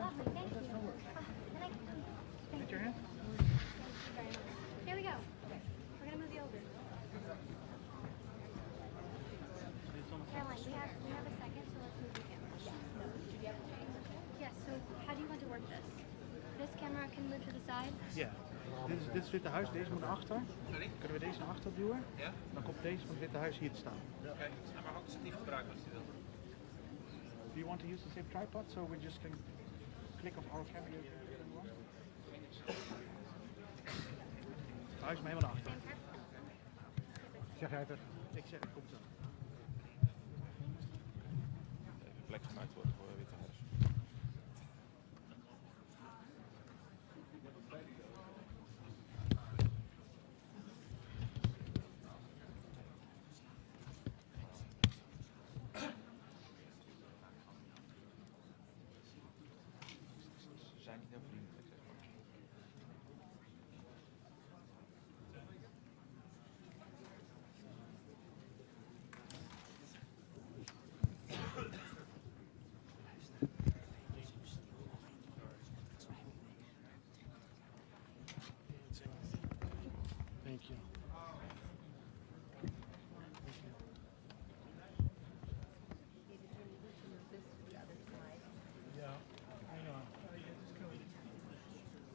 Lovely, thank you. Can I... Thank With your hand? you very much. Here we go. We're going to move you over. Caroline, we have a second, so let's move the camera. Yes, so how do you want to work this? This camera can move to the side? Ja. Dit is het Witte Huis, deze moet naar achter. Kunnen we deze naar achter duwen? Ja? Dan komt deze van het Witte Huis hier te staan. Oké, hij mag ook het statief gebruiken als hij wil. Do you want to use the same tripod so we just can click on our camera? Huis maar helemaal naar achter. Zeg jij het? Ik zeg het, komt zo. Even plek gemaakt worden voor het Witte Huis. Ze zijn niet heel vriendelijk, zeg maar. Thank you. Ja, I know.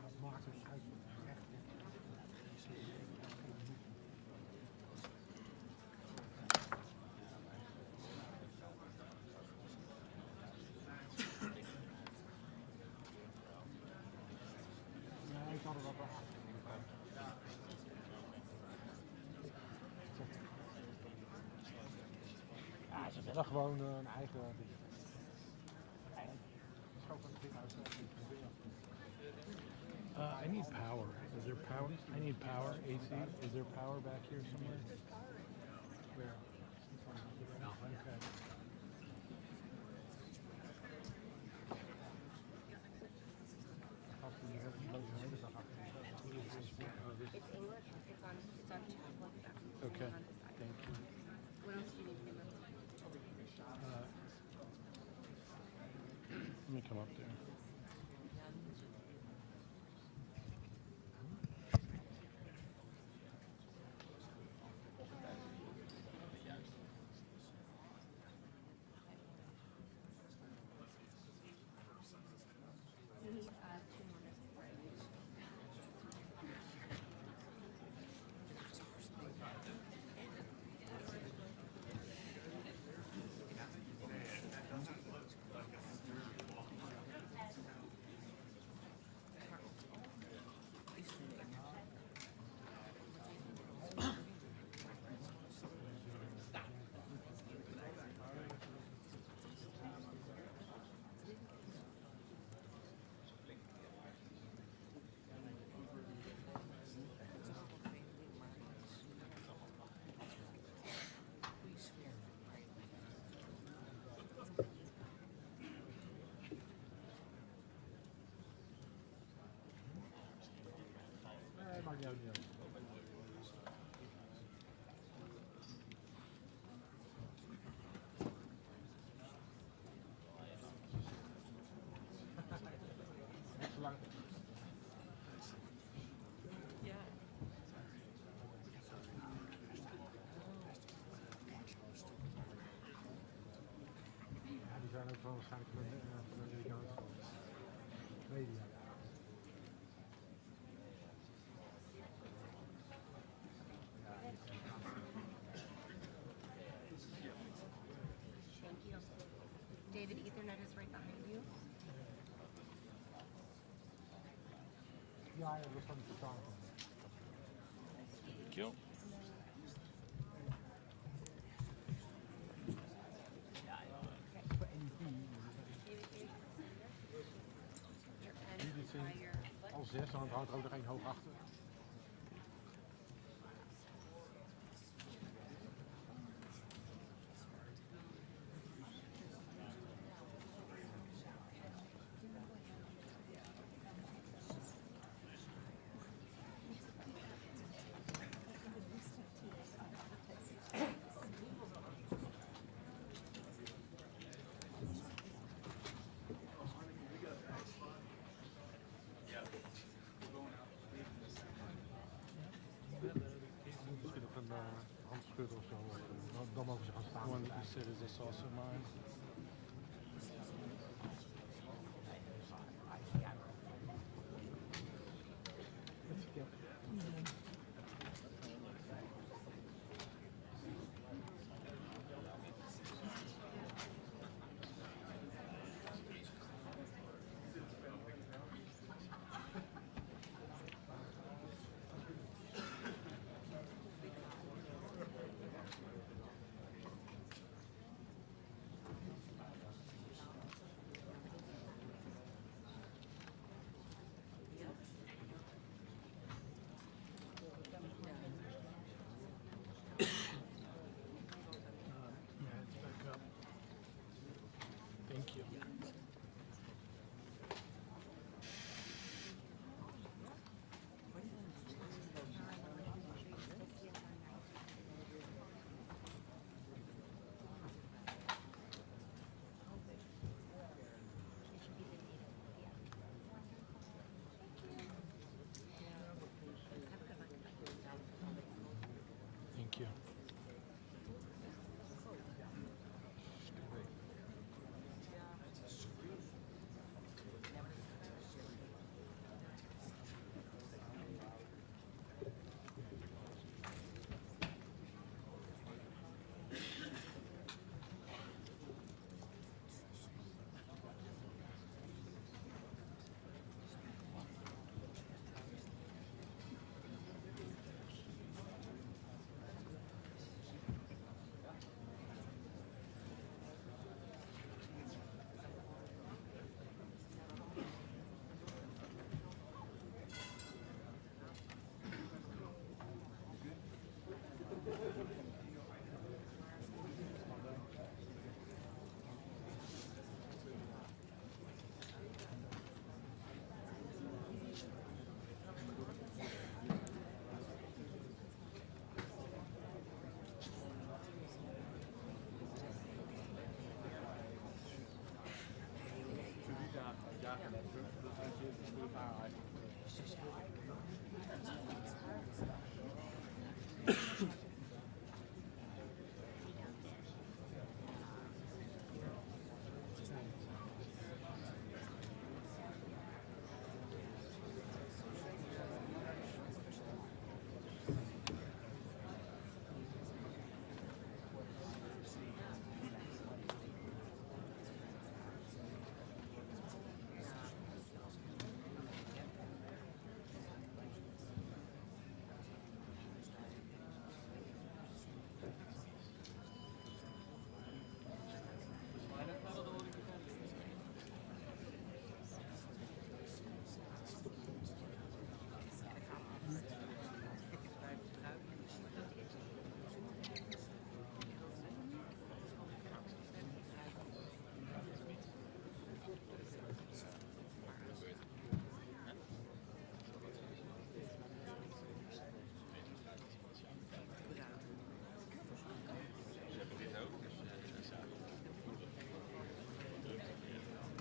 Dat maakt het uit. Ja, ik had het wel wachten. Ja, ze willen gewoon een eigen ding. I need power. Is there power? I need power. AC. Is there power back here somewhere? Where? No. Okay. It's English. It's on two. Okay. Thank you. What else do you need from us? Let me come up there. We need 2 more minutes. Maakt niet uit. Net zo lang. Ja, die zijn ook wel waarschijnlijk van de Amerikaanse media. Thank you. David, Ethernet is right behind you. Ja, dat was dan de vertaling. Thank you. Your pen by your foot. Al 6, dan hangt er ook nog één hoog achter.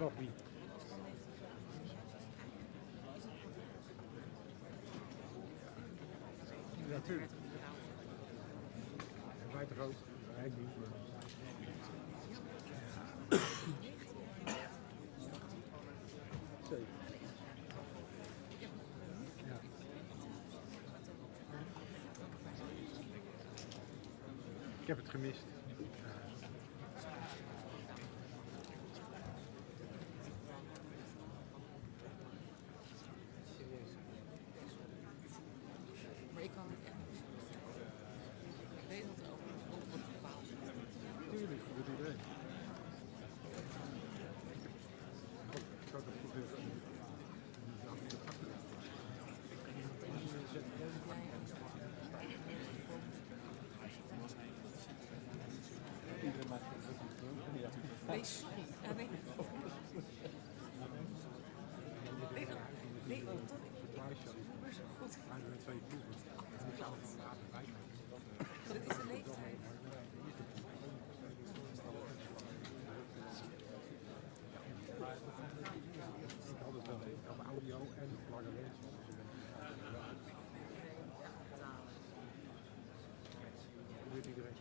koffie. Ja, tuurlijk. Wij toch ook? Wij niet. Maar... Zeker. Ja. Ik heb het gemist. Maar ik kan het echt niet. Ik weet dat er over wordt bepaald. Tuurlijk, dat doet iedereen. Ik zou dat proberen. Nee, sorry. Ja, nee. Nee, dat ik voel me zo goed. Dit is de leeftijd. Ik had het wel even. Ik had audio en lange lens. Dat weet iedereen.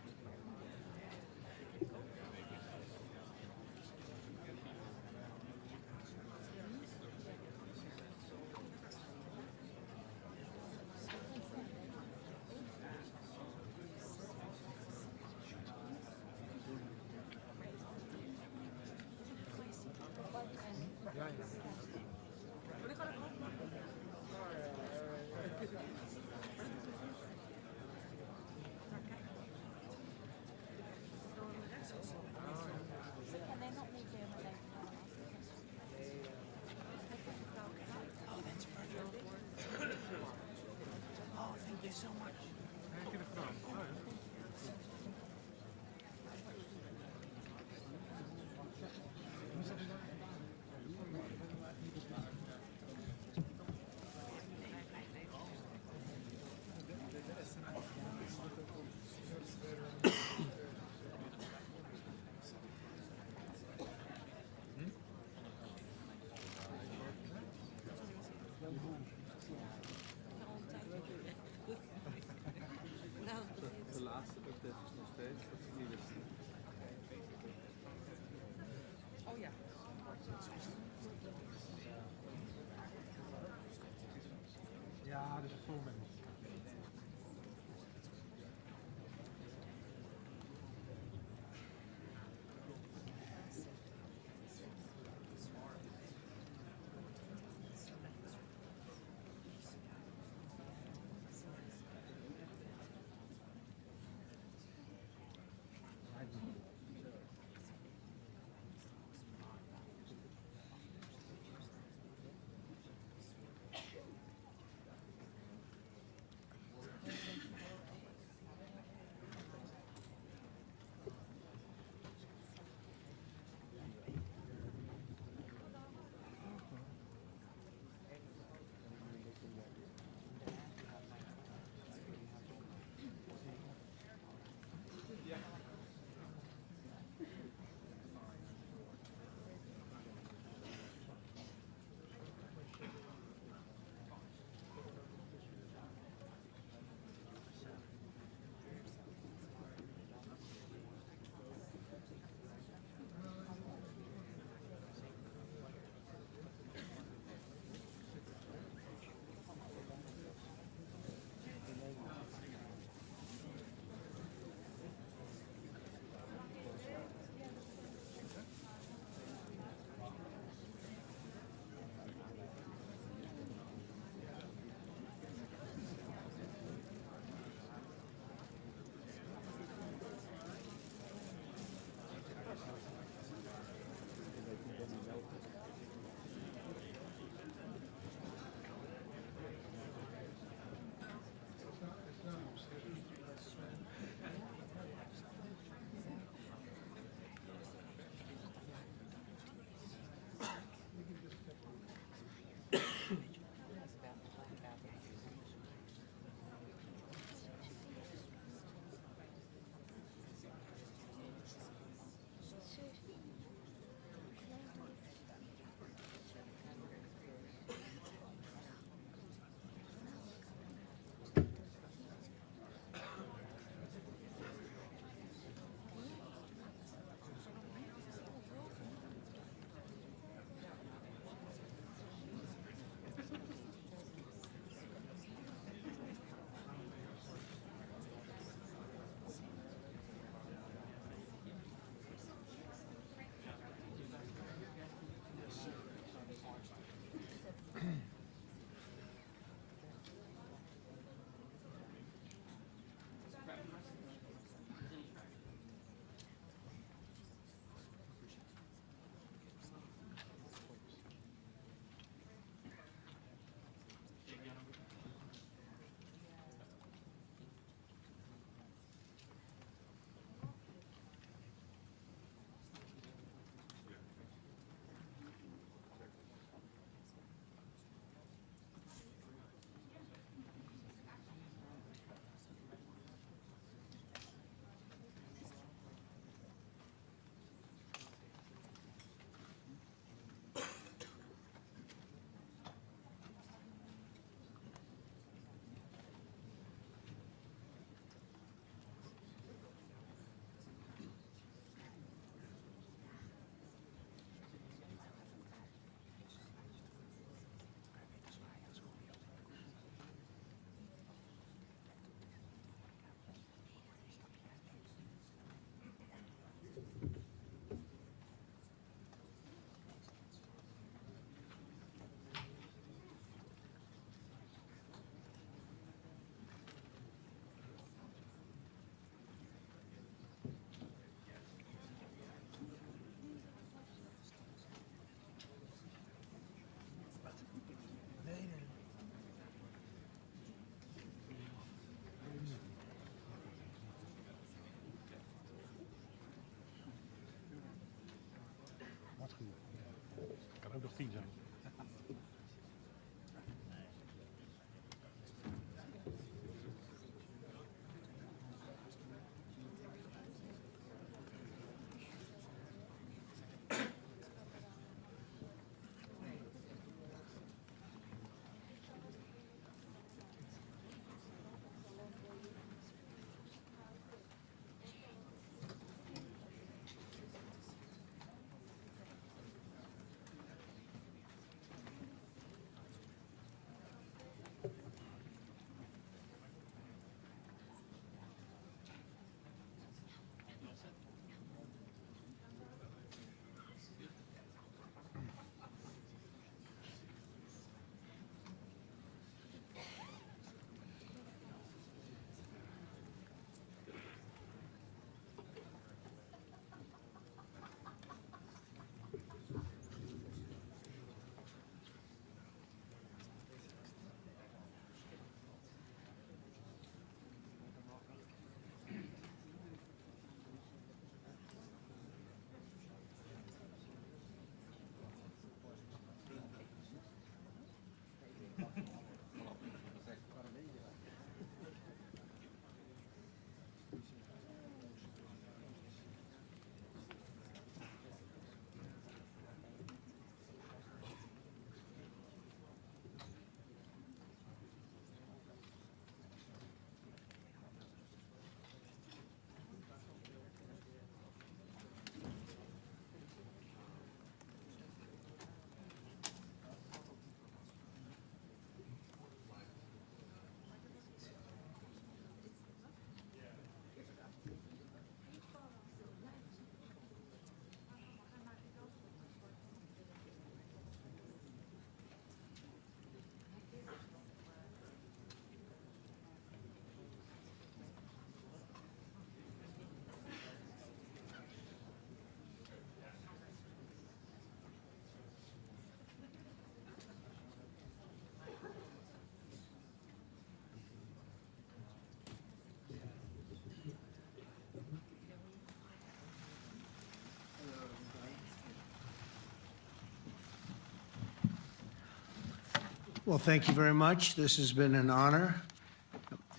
Well, thank you very much. This has been an honor.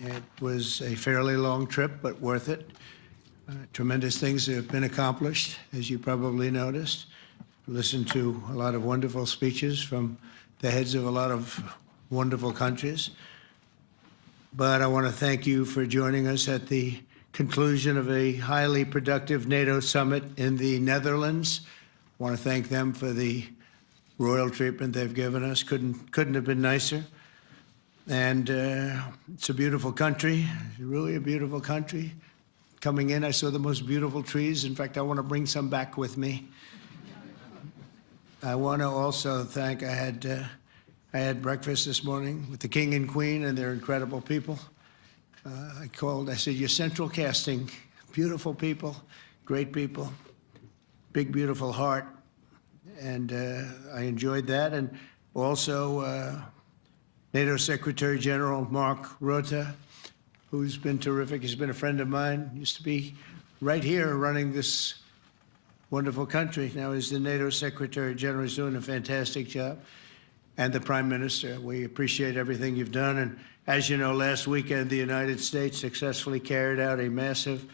It was a fairly long trip, but worth it. Tremendous things have been accomplished, as you probably noticed. Listened to a lot of wonderful speeches from the heads of a lot of wonderful countries. But I want to thank you for joining us at the conclusion of a highly productive NATO summit in the Netherlands. I want to thank them for the royal treatment they've given us. Couldn't have been nicer. And it's a beautiful country, really a beautiful country. Coming in, I saw the most beautiful trees. In fact, I want to bring some back with me. I want to also thank, I had breakfast this morning with the King and Queen, and they're incredible people. I said, you're central casting, beautiful people, great people, big, beautiful heart. And I enjoyed that. And also NATO Secretary General Mark Rutte, who's been terrific. He's been a friend of mine, used to be right here running this wonderful country. Now he's the NATO Secretary General. He's doing a fantastic job. And the Prime Minister, we appreciate everything you've done. And as you know, last weekend, the United States successfully carried out a massive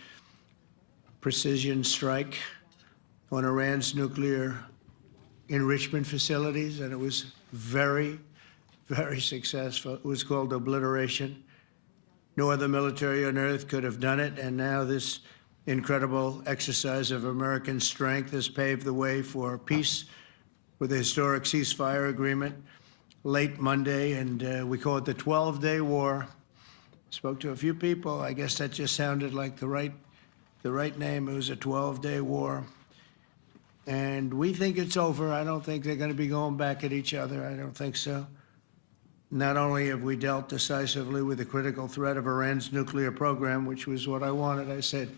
precision strike on Iran's nuclear enrichment facilities, and it was very, very successful. It was called obliteration. No other military on earth could have done it, and now this incredible exercise of American strength has paved the way for peace with a historic ceasefire agreement late Monday, and we call it the 12-day war. Spoke to a few people. I guess that just sounded like the right name. It was a 12-day war. And we think it's over. I don't think they're going to be going back at each other. I don't think so. Not only have we dealt decisively with the critical threat of Iran's nuclear program, which was what I wanted. I said,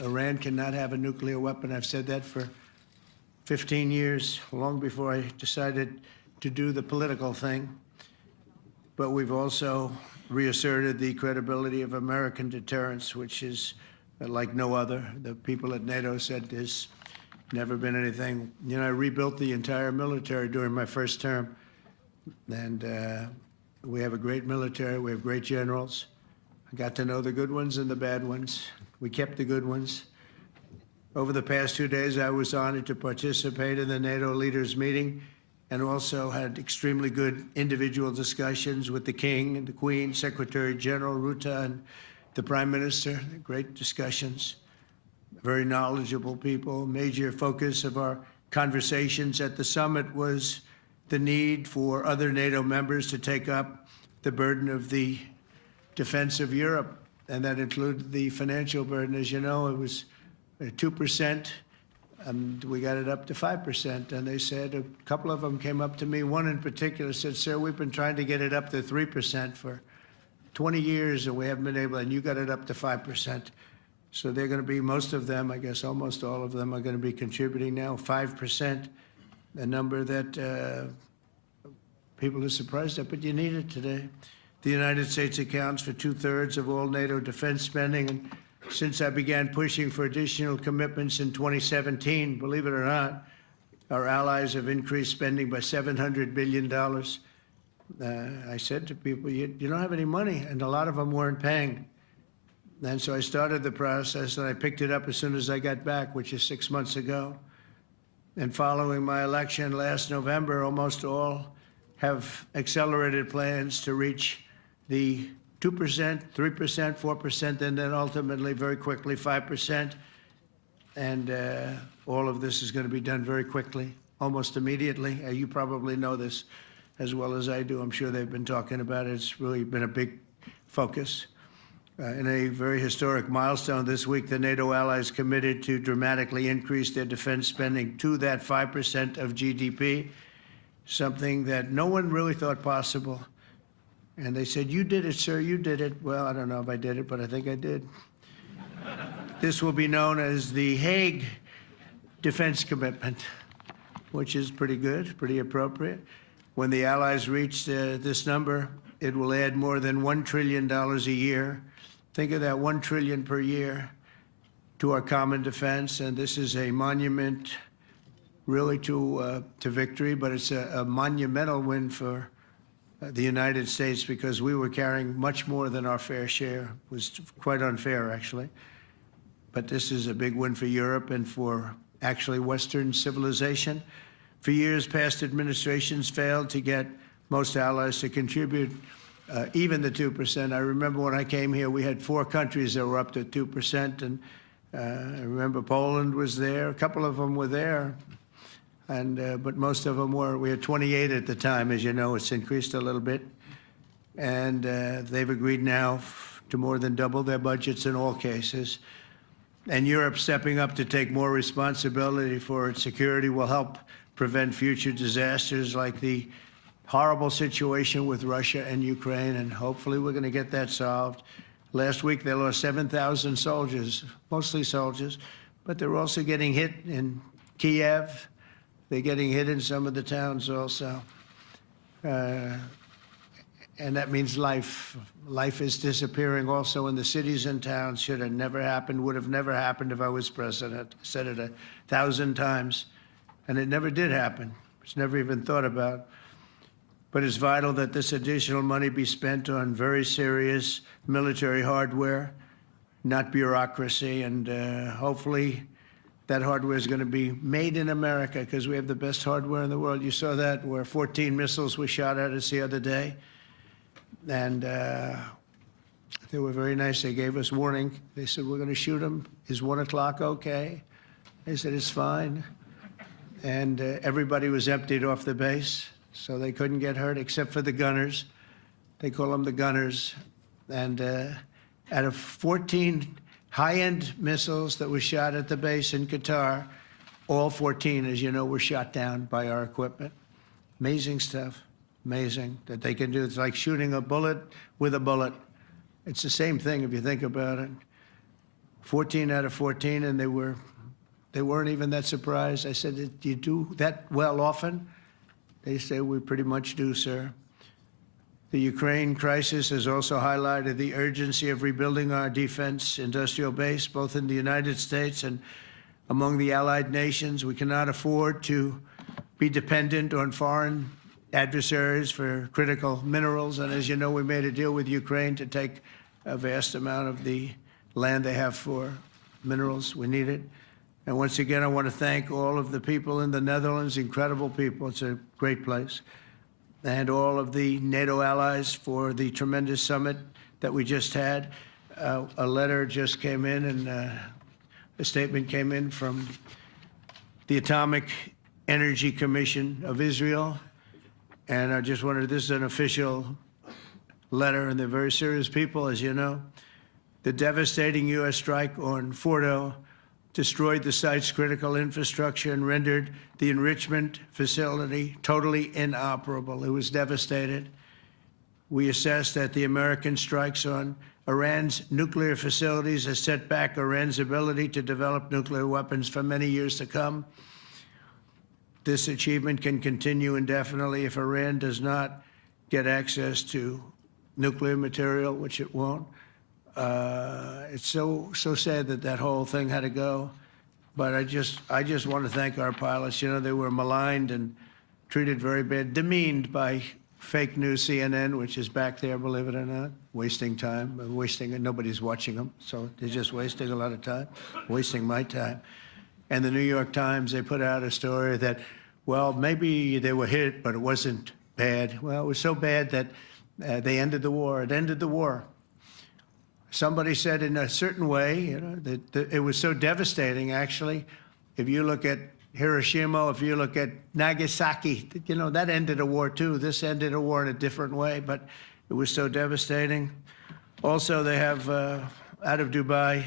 Iran cannot have a nuclear weapon. I've said that for 15 years, long before I decided to do the political thing. But we've also reasserted the credibility of American deterrence, which is like no other. The people at NATO said there's never been anything. You know, I rebuilt the entire military during my first term. And we have a great military. We have great generals. I got to know the good ones and the bad ones. We kept the good ones. Over the past 2 days, I was honored to participate in the NATO leaders meeting and also had extremely good individual discussions with the King and the Queen, Secretary General Rutte, and the Prime Minister. Great discussions. Very knowledgeable people. Major focus of our conversations at the summit was the need for other NATO members to take up the burden of the defense of Europe, and that included the financial burden. As you know, it was 2%, and we got it up to 5%. And they said, a couple of them came up to me. One in particular said, sir, we've been trying to get it up to 3% for 20 years, and we haven't been able, and you got it up to 5%. So they're going to be, most of them, I guess almost all of them, are going to be contributing now 5%, a number that people are surprised at, but you need it today. The United States accounts for 2/3 of all NATO defense spending, and since I began pushing for additional commitments in 2017, believe it or not, our allies have increased spending by $700 billion. I said to people, you don't have any money, and a lot of them weren't paying. And so I started the process, and I picked it up as soon as I got back, which is 6 months ago. And following my election last November, almost all have accelerated plans to reach the 2%, 3%, 4%, and then ultimately, very quickly, 5%. And all of this is going to be done very quickly, almost immediately. You probably know this as well as I do. I'm sure they've been talking about it. It's really been a big focus. In a very historic milestone this week, the NATO allies committed to dramatically increase their defense spending to that 5% of GDP, something that no one really thought possible. And they said, you did it, sir, you did it. Well, I don't know if I did it, but I think I did. This will be known as the Hague Defense Commitment, which is pretty good, pretty appropriate. When the allies reach this number, it will add more than $1 trillion a year. Think of that, $1 trillion per year to our common defense. And this is a monument really to victory, but it's a monumental win for the United States, because we were carrying much more than our fair share. It was quite unfair, actually. But this is a big win for Europe and for actually Western civilization. For years, past administrations failed to get most allies to contribute even the 2%. I remember when I came here, we had 4 countries that were up to 2%, and I remember Poland was there. A couple of them were there, and but most of them were. We had 28 at the time, as you know. It's increased a little bit, and they've agreed now to more than double their budgets in all cases. And Europe stepping up to take more responsibility for its security will help prevent future disasters like the horrible situation with Russia and Ukraine, and hopefully we're going to get that solved. Last week they lost 7,000 soldiers, mostly soldiers, but they're also getting hit in Kiev. They're getting hit in some of the towns also. And that means life. Life is disappearing also in the cities and towns. Should have never happened, would have never happened if I was president. I said it 1,000 times, and it never did happen. It's never even thought about. But it's vital that this additional money be spent on very serious military hardware, not bureaucracy, and hopefully that hardware is going to be made in America because we have the best hardware in the world. You saw that where 14 missiles were shot at us the other day, and they were very nice. They gave us warning. They said, we're going to shoot them. Is 1 o'clock okay? They said, it's fine. And everybody was emptied off the base, so they couldn't get hurt except for the gunners. They call them the gunners. And out of 14 high-end missiles that were shot at the base in Qatar, all 14, as you know, were shot down by our equipment. Amazing stuff. Amazing that they can do. It's like shooting a bullet with a bullet. It's the same thing if you think about it. 14 out of 14, and they weren't even that surprised. I said, do you do that well often? They say, we pretty much do, sir. The Ukraine crisis has also highlighted the urgency of rebuilding our defense industrial base, both in the United States and among the allied nations. We cannot afford to be dependent on foreign adversaries for critical minerals. And as you know, we made a deal with Ukraine to take a vast amount of the land they have for minerals. We need it. And once again, I want to thank all of the people in the Netherlands, incredible people. It's a great place. And all of the NATO allies for the tremendous summit that we just had. A letter just came in, and a statement came in from the Atomic Energy Commission of Israel. And I just wanted, this is an official letter, and they're very serious people, as you know. The devastating U.S. strike on Fordo destroyed the site's critical infrastructure and rendered the enrichment facility totally inoperable. It was devastated. We assess that the American strikes on Iran's nuclear facilities has set back Iran's ability to develop nuclear weapons for many years to come. This achievement can continue indefinitely if Iran does not get access to nuclear material, which it won't. It's so sad that that whole thing had to go. But I just want to thank our pilots. You know, they were maligned and treated very bad, demeaned by fake news CNN, which is back there, believe it or not, wasting time, nobody's watching them, so they're just wasting a lot of time, wasting my time. And the New York Times, they put out a story that, well, maybe they were hit, but it wasn't bad. Well, it was so bad that they ended the war. It ended the war. Somebody said in a certain way, you know, that it was so devastating, actually. If you look at Hiroshima, if you look at Nagasaki, you know, that ended a war too. This ended a war in a different way, but it was so devastating. Also, they have, out of Dubai,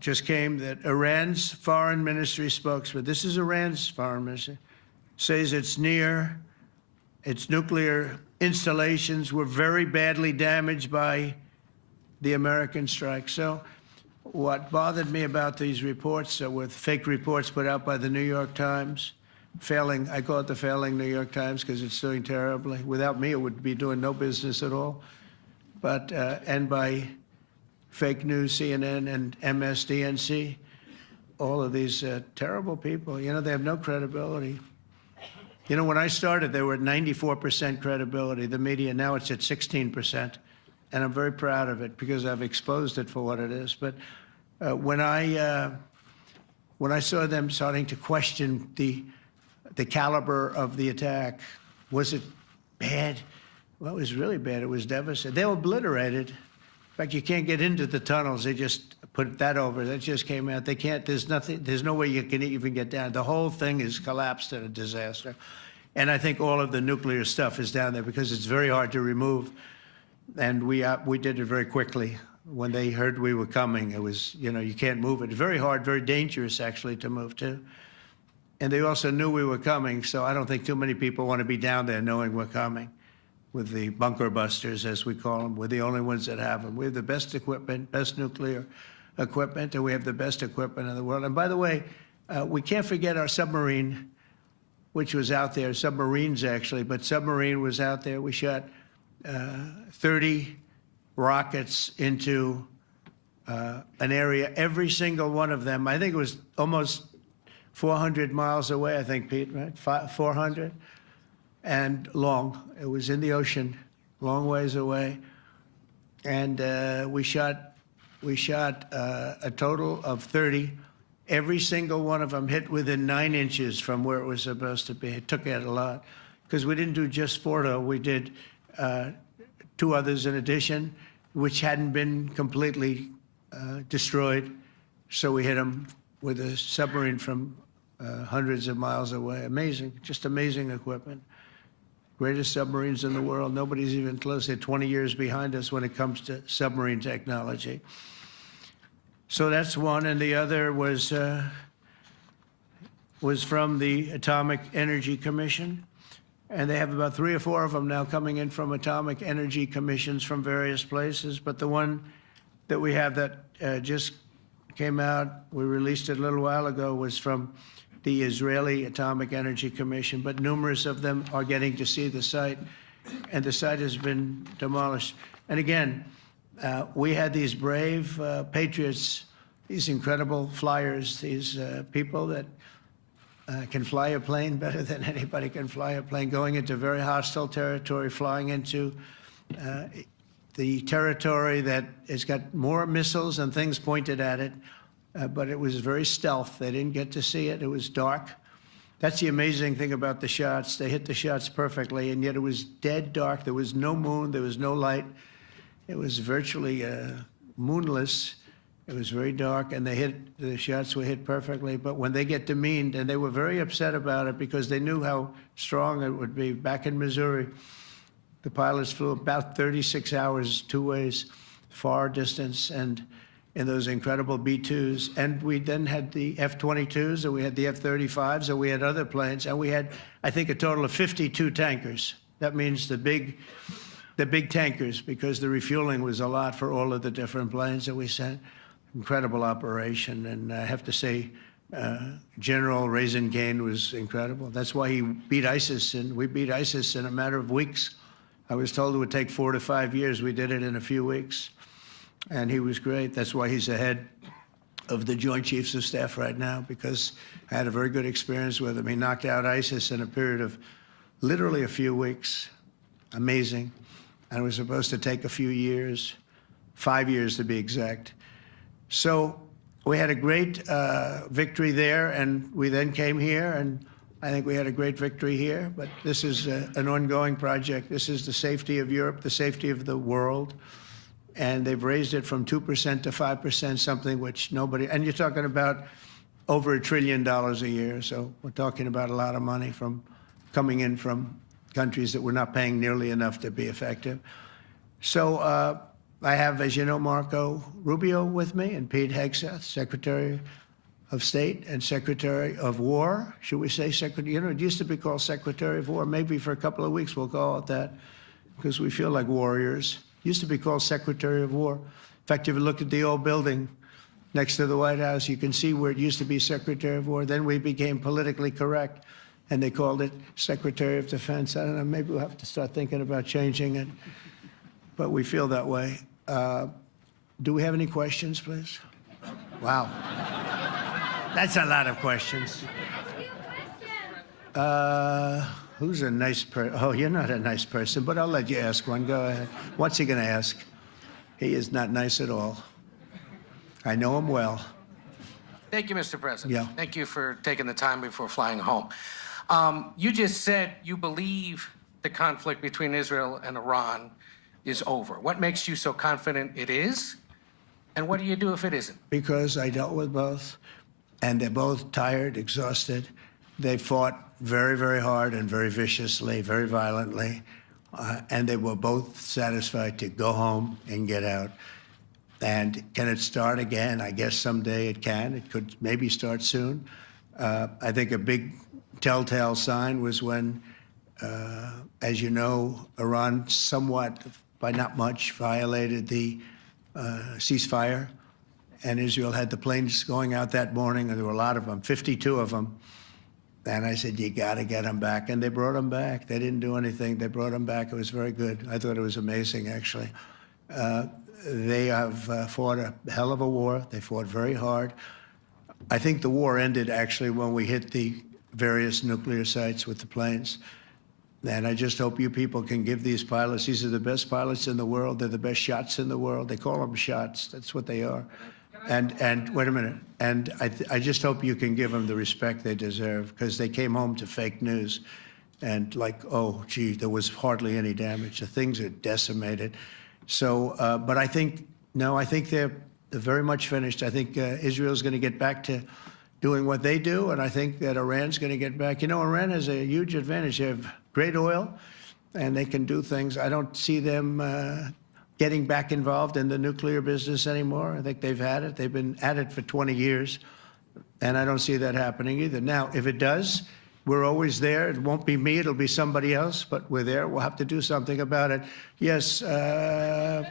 just came that Iran's foreign ministry spokesman, this is Iran's foreign ministry, says its nuclear installations were very badly damaged by the American strike. So what bothered me about these reports with fake reports put out by the New York Times, failing, I call it the failing New York Times because it's doing terribly. Without me, it would be doing no business at all. But, and by fake news, CNN and MSDNC, all of these terrible people, you know, they have no credibility. You know, when I started, they were at 94% credibility, the media. Now it's at 16%. And I'm very proud of it because I've exposed it for what it is. But when I saw them starting to question the caliber of the attack, was it bad? Well, it was really bad. It was devastating. They were obliterated. In fact, you can't get into the tunnels. They just put that over. That just came out. They can't, there's nothing, there's no way you can even get down. The whole thing is collapsed in a disaster. And I think all of the nuclear stuff is down there because it's very hard to remove. And we did it very quickly. When they heard we were coming, it was, you know, you can't move it. Very hard, very dangerous, actually, to move to. And they also knew we were coming, so I don't think too many people want to be down there knowing we're coming. With the bunker busters, as we call them, we're the only ones that have them. We have the best equipment, best nuclear equipment, and we have the best equipment in the world. And by the way, we can't forget our submarine, which was out there, submarines actually, but submarine was out there. We shot 30 rockets into an area, every single one of them. I think it was almost 400 miles away, I think, Pete, right? 400? And long. It was in the ocean, long ways away. And we shot a total of 30. Every single one of them hit within 9 inches from where it was supposed to be. It took out a lot because we didn't do just 4, though. We did 2 others in addition, which hadn't been completely destroyed. So we hit them with a submarine from hundreds of miles away. Amazing, just amazing equipment. Greatest submarines in the world. Nobody's even close. They're 20 years behind us when it comes to submarine technology. So that's one, and the other was from the Atomic Energy Commission, and they have about 3 or 4 of them now coming in from Atomic Energy Commissions from various places. But the one that we have that just came out, we released it a little while ago, was from the Israeli Atomic Energy Commission, but numerous of them are getting to see the site, and the site has been demolished. And again, we had these brave patriots, these incredible flyers, these people that can fly a plane better than anybody can fly a plane, going into very hostile territory, flying into the territory that has got more missiles and things pointed at it. But it was very stealth. They didn't get to see it. It was dark. That's the amazing thing about the shots. They hit the shots perfectly, and yet it was dead dark. There was no moon. There was no light. It was virtually moonless. It was very dark, and the shots were hit perfectly. But when they get demeaned, and they were very upset about it because they knew how strong it would be. Back in Missouri, the pilots flew about 36 hours, 2 ways, far distance, and in those incredible B-2s. And we then had the F-22s, and we had the F-35s, and we had other planes, and we had, I think, a total of 52 tankers. That means the big tankers, because the refueling was a lot for all of the different planes that we sent. Incredible operation, and I have to say, General Raisin Cain was incredible. That's why he beat ISIS, and we beat ISIS in a matter of weeks. I was told it would take 4 to 5 years. We did it in a few weeks. And he was great. That's why he's the head of the Joint Chiefs of Staff right now, because I had a very good experience with him. He knocked out ISIS in a period of literally a few weeks. Amazing. And it was supposed to take a few years, 5 years to be exact. So we had a great victory there, and we then came here, and I think we had a great victory here. But this is an ongoing project. This is the safety of Europe, the safety of the world. And they've raised it from 2% to 5%, something which nobody, and you're talking about over $1 trillion a year. So we're talking about a lot of money coming in from countries that we're not paying nearly enough to be effective. So I have, as you know, Marco Rubio with me, and Pete Hegseth, Secretary of State and Secretary of War. Should we say Secretary? You know, it used to be called Secretary of War. Maybe for a couple of weeks we'll call it that, because we feel like warriors. Used to be called Secretary of War. In fact, if you look at the old building next to the White House, you can see where it used to be Secretary of War. Then we became politically correct, and they called it Secretary of Defense. I don't know, maybe we'll have to start thinking about changing it, but we feel that way. Do we have any questions, please? Wow. That's a lot of questions. Who's a nice person? Oh, you're not a nice person, but I'll let you ask one. Go ahead. What's he going to ask? He is not nice at all. I know him well. Thank you, Mr. President. Yeah. Thank you for taking the time before flying home. You just said you believe the conflict between Israel and Iran is over. What makes you so confident it is? And what do you do if it isn't? Because I dealt with both, and they're both tired, exhausted. They fought very, very hard and very viciously, very violently, and they were both satisfied to go home and get out. And can it start again? I guess someday it can. It could maybe start soon. I think a big telltale sign was when, as you know, Iran somewhat, by not much, violated the ceasefire, and Israel had the planes going out that morning, and there were a lot of them, 52 of them. And I said, you got to get them back. And they brought them back. They didn't do anything. They brought them back. It was very good. I thought it was amazing, actually. They have fought a hell of a war. They fought very hard. I think the war ended, actually, when we hit the various nuclear sites with the planes. And I just hope you people can give these pilots, these are the best pilots in the world. They're the best shots in the world. They call them shots. That's what they are. And wait a minute. And I just hope you can give them the respect they deserve, because they came home to fake news. And like, oh, gee, there was hardly any damage. The things are decimated. So, but I think, no, I think they're very much finished. I think Israel's going to get back to doing what they do. And I think that Iran's going to get back. You know, Iran has a huge advantage. They have great oil, and they can do things. I don't see them getting back involved in the nuclear business anymore. I think they've had it. They've been at it for 20 years, and I don't see that happening either. Now, if it does, we're always there. It won't be me. It'll be somebody else, but we're there. We'll have to do something about it. Yes,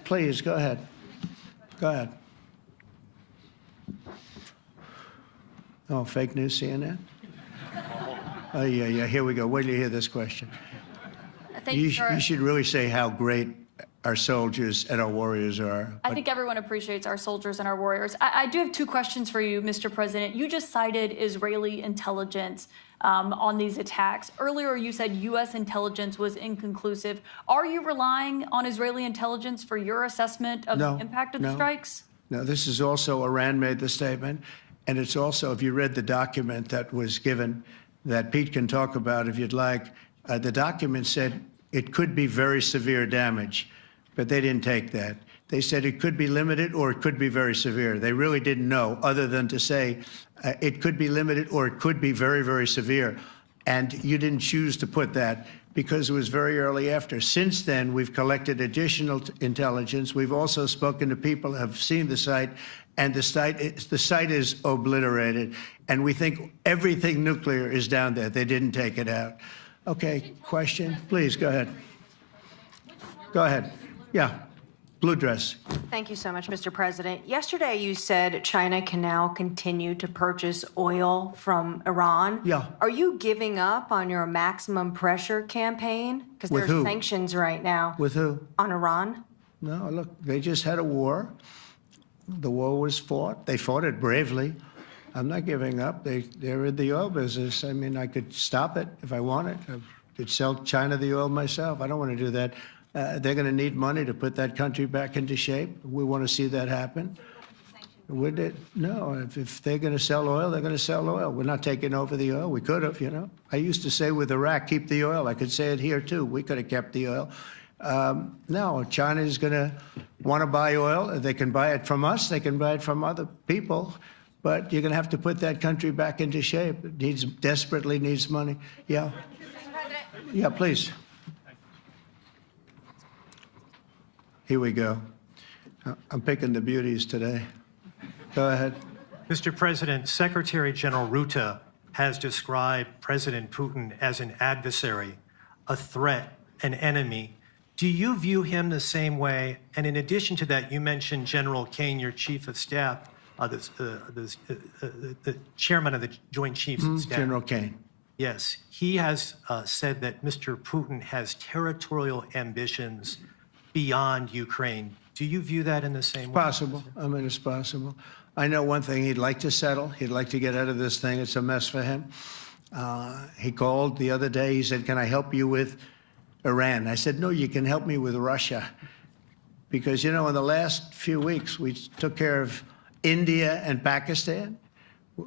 please, go ahead. Go ahead. Oh, fake news, CNN? Oh, yeah, here we go. Wait till you hear this question. You should really say how great our soldiers and our warriors are. I think everyone appreciates our soldiers and our warriors. I do have two questions for you, Mr. President. You just cited Israeli intelligence on these attacks. Earlier, you said U.S. intelligence was inconclusive. Are you relying on Israeli intelligence for your assessment of the impact of the strikes? No, this is also, Iran made the statement, and it's also, if you read the document that was given, that Pete can talk about if you'd like, the document said it could be very severe damage. But they didn't take that. They said it could be limited or it could be very severe. They really didn't know, other than to say it could be limited or it could be very, very severe. And you didn't choose to put that because it was very early after. Since then, we've collected additional intelligence. We've also spoken to people who have seen the site, and the site is obliterated. And we think everything nuclear is down there. They didn't take it out. Okay, question? Please, go ahead. Go ahead. Yeah, blue dress. Thank you so much, Mr. President. Yesterday, you said China can now continue to purchase oil from Iran. Yeah. Are you giving up on your maximum pressure campaign? Because With there's who? sanctions right now. With who? On Iran. No, look, they just had a war. The war was fought. They fought it bravely. I'm not giving up. They're in the oil business. I mean, I could stop it if I wanted. I could sell China the oil myself. I don't want to do that. They're going to need money to put that country back into shape. We want to see that happen. Would it? No, if they're going to sell oil, they're going to sell oil. We're not taking over the oil. We could have, you know. I used to say with Iraq, keep the oil. I could say it here, too. We could have kept the oil. No, China is going to want to buy oil. They can buy it from us. They can buy it from other people. But you're going to have to put that country back into shape. It desperately needs money. Yeah. Yeah, please. Here we go. I'm picking the beauties today. Go ahead. Mr. President, Secretary General Rutte has described President Putin as an adversary, a threat, an enemy. Do you view him the same way? And in addition to that, you mentioned General Kane, your chief of staff, the chairman of the Joint Chiefs of Staff. General Kane. Yes, he has said that Mr. Putin has territorial ambitions beyond Ukraine. Do you view that in the same way? Possible. I mean, it's possible. I know one thing. He'd like to settle. He'd like to get out of this thing. It's a mess for him. He called the other day. He said, "Can I help you with Iran?" I said, "No, you can help me with Russia." Because, in the last few weeks, we took care of India and Pakistan,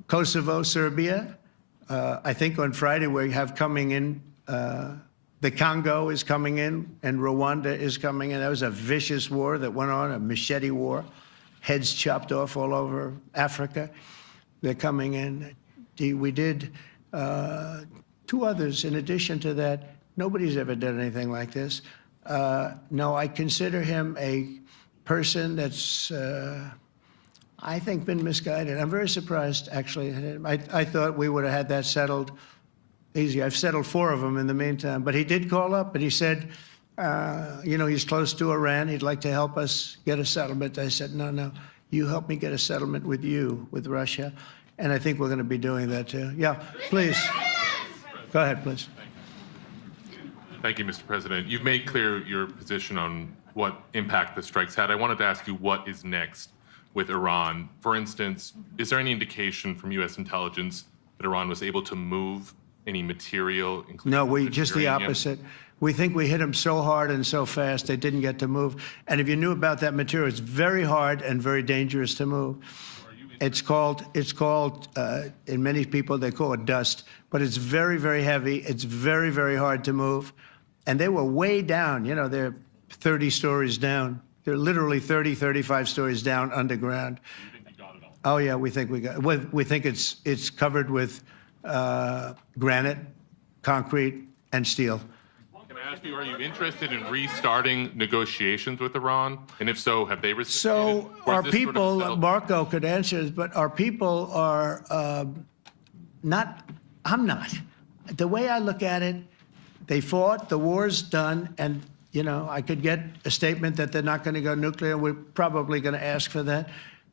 Kosovo, Serbia. I think on Friday we have coming in, the Congo is coming in, and Rwanda is coming in. That was a vicious war that went on, a machete war, heads chopped off all over Africa. They're coming in. We did 2 others in addition to that. Nobody's ever done anything like this. No, I consider him a person that's, I think, been misguided. I'm very surprised, actually. I thought we would have had that settled easy. I've settled 4 of them in the meantime. But he did call up, and he said, he's close to Iran. He'd like to help us get a settlement. I said, no, you help me get a settlement with Russia. And I think we're going to be doing that, too. Yeah, please. Go ahead, please. Thank you, Mr. President. You've made clear your position on what impact the strikes had. I wanted to ask you what is next with Iran. For instance, is there any indication from U.S. intelligence that Iran was able to move any material? No, just the opposite. We think we hit them so hard and so fast they didn't get to move. And if you knew about that material, it's very hard and very dangerous to move. It's called, in many people, they call it dust, but it's very, very heavy. It's very, very hard to move. And they were way down. They're 30 stories down. They're literally 30, 35 stories down underground. You think you got it all? Oh, yeah, we think we got it. We think it's covered with granite, concrete, and steel. Can I ask you, are you interested in restarting negotiations with Iran? And if so, have they received? So our people, Marco could answer this, but our people are not, I'm not. The way I look at it, they fought, the war's done, and, I could get a statement that they're not going to go nuclear. We're probably going to ask for that,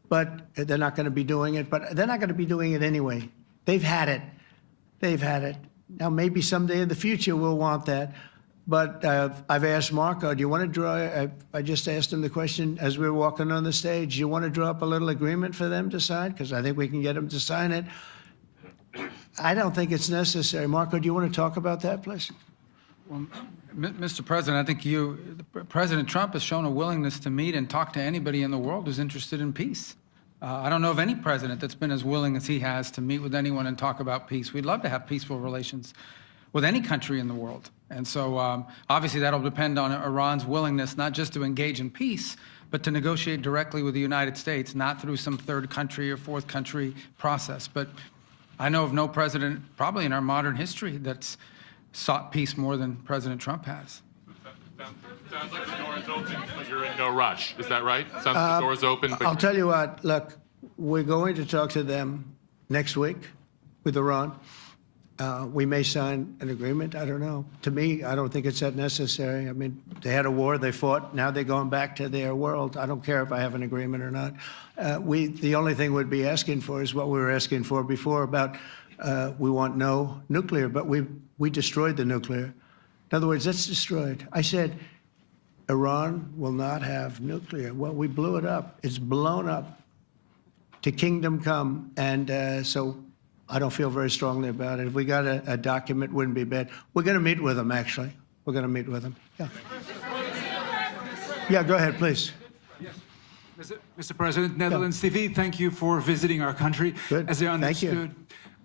but they're not going to be doing it. But they're not going to be doing it anyway. They've had it. They've had it. Now, maybe someday in the future we'll want that. But I've asked Marco, do you want to draw, I just asked him the question as we were walking on the stage, do you want to draw up a little agreement for them to sign? Because I think we can get them to sign it. I don't think it's necessary. Marco, do you want to talk about that, please? Well, Mr. President, I think President Trump has shown a willingness to meet and talk to anybody in the world who's interested in peace. I don't know of any president that's been as willing as he has to meet with anyone and talk about peace. We'd love to have peaceful relations with any country in the world. And so obviously that'll depend on Iran's willingness not just to engage in peace, but to negotiate directly with the United States, not through some third country or fourth country process. But I know of no president, probably in our modern history, that's sought peace more than President Trump has. Sounds like the door is open, but you're in no rush. Is that right? Sounds like the door is open. But I'll tell you what, look, we're going to talk to them next week with Iran. We may sign an agreement. I don't know. To me, I don't think it's that necessary. I mean, they had a war, they fought. Now they're going back to their world. I don't care if I have an agreement or not. The only thing we'd be asking for is what we were asking for before about we want no nuclear, but we destroyed the nuclear. In other words, that's destroyed. I said, Iran will not have nuclear. Well, we blew it up. It's blown up to kingdom come. And so I don't feel very strongly about it. If we got a document, it wouldn't be bad. We're going to meet with them, actually. We're going to meet with them. Yeah. Yeah, go ahead, please. Yes. Mr. President, Netherlands TV, thank you for visiting our country. Good. As I understood,